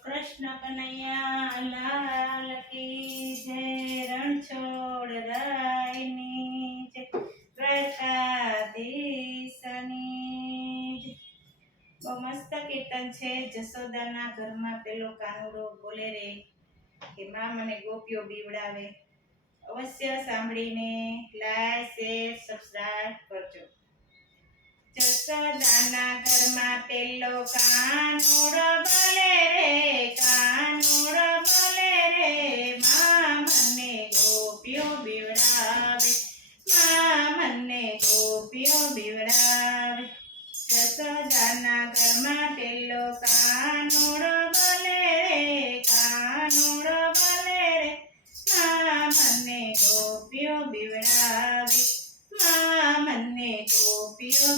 કૃષ્ણ કનૈયા, લાલ કી જય, રણછોડ રાયની જય જય. બહુ મસ્ત કીર્તન છે જશોદાના ઘરમાં પેલો કાનુડો બોલે રે કે માં, મને ગોપીઓ બીવડાવે અવશ્ય સાંભળીને લાઈક શેર સબસ્ક્રાઈબ કરજો જશોદાના ઘરમાં પેલો કાનુડો ભલે રે, કાનુડો ભલે રે. મા મને ગોપીઓ બીવડાવે મા મને ગોપીઓ બીવડાવે. જશોદાના ઘરમાં પેલો કાનુડો ભલે રે, કાનુડો ભલે રે. મા મને ગોપીઓ બીવડાવે મા મને ગોપીઓ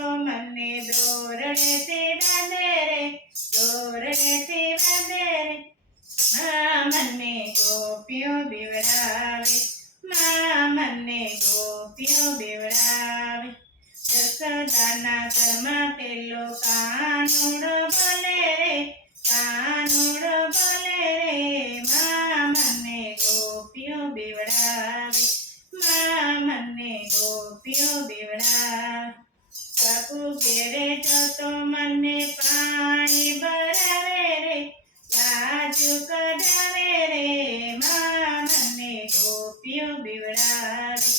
તો મને દોરડેથી બાંધે રે દોરડેથી બાંધે રે મા મને ગોપીઓ બેવડાવે, મા મને ગોપીઓ બેવડાવે. જસદાના ઘરમાં પેલો કાનુડો બોલે પ્રભુ ઘેરે જતો મને પાણી ભરાવે રે, લાજુ કઢાવે રે, માં મને ગોપીઓ બીવડાવે,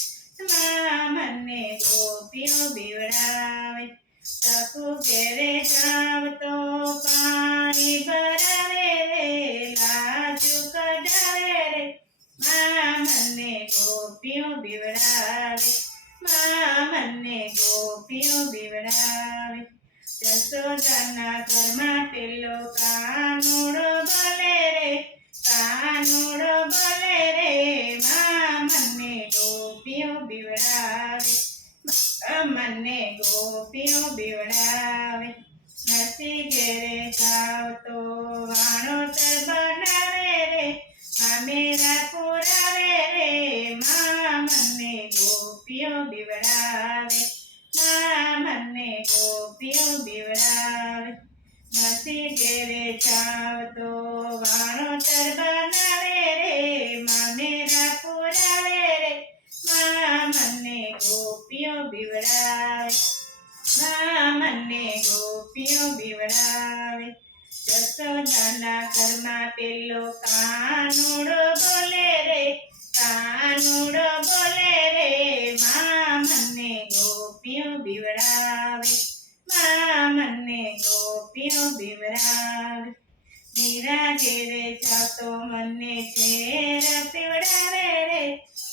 મા મને ગોપીઓ બીવડાવે. સખુ કેરે જાવ તો પાણી ભરાવે રે, લાજુ કઢાવે રે, મા મને ગોપીઓ બીવડાવે. મને ગોપીઓ બીવડાવે જશોદાના ઘરમાં પેલો કાનુડો ભલે રે, કાનુડો ભલે રે મા મને ગોપીઓ બીવડાવે મને ગોપીઓ બીવડાવે નથી ઘેરે ગોપીઓ બીવડાવે નથી ઘેરે જાવ તો વાણોતર બનાવે રે મામેરા પુરાવે રે, માં મને ગોપીઓ બીવડાવે મા મને ગોપીઓ બીવડાવે જશોદાના ઘરમાં પેલો કાનુડો બીવડાવે મીરા ઘેરે જાતો મને ઝેર પીવડાવે રે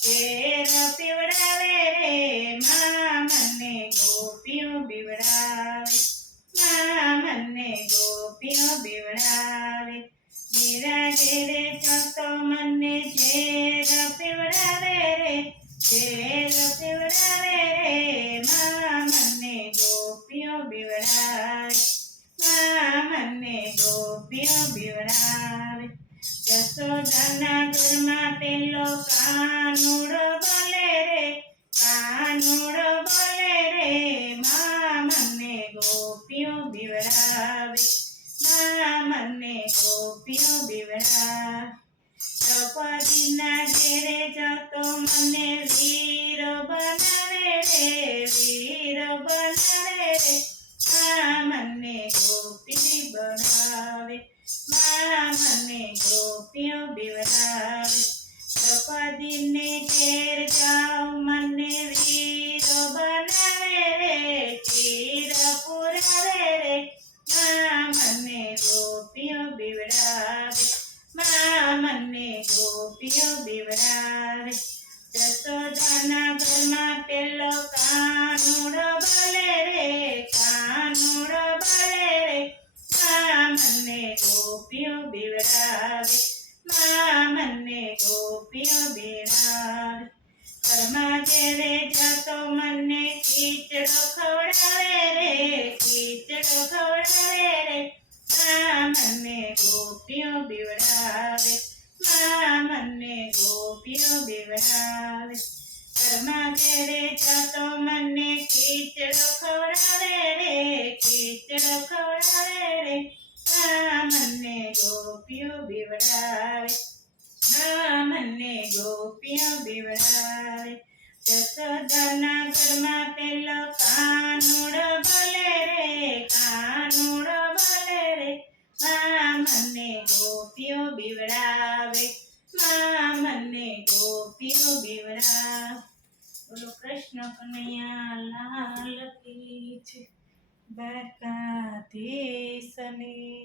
ઝેર પીવડાવે રે. મા મને ગોપીઓ બીવડાવે મા મને ગોપીઓ બીવડાવે મીરા રે જાતો મને ઝેર ગોપીઓ બીવડાવે. જશોદાના ઘરમાં પેલો કાનુડો બોલે રે, કાનુડો બોલે રે મા મને ગોપીઓ બીવડાવે. મા મને ગોપીઓ બીવડાવે. દ્રૌપદીના ઘેરે જતો મને વીર બનાવે રે, વીર ગોપીઓ બીવડાવે દ્રૌપદીને ઘેર જાઉં મને વીરો બનાવે રે ચીર પુરાવે રે. મા મને ગોપીઓ બીવડાવે, મા મને ગોપીઓ બીવડાવે. જસોદાના ઘરમાં પેલો કાનુડો બીવડાવે ઘરમાં ઘેરે જતો મને ખીચડો ખવડાવે રે ખીચડો ખવડાવે રે. મા મને ગોપીઓ બીવડાવે મા મને ગોપીઓ બીવડાવે. ઘરમાં ઘેરે જતો મને ખીચડો ખવડાવે રે જસોદાના ઘરમાં પેલો કાનુડ ભલે રે, કાનુડ ભલે રે. મા મને ગોપીઓ બીવડાવે, મા મને ગોપીઓ બીવડાવે. બોલો કૃષ્ણ કનૈયા લાલ કી છે દ્વારકાધીશની.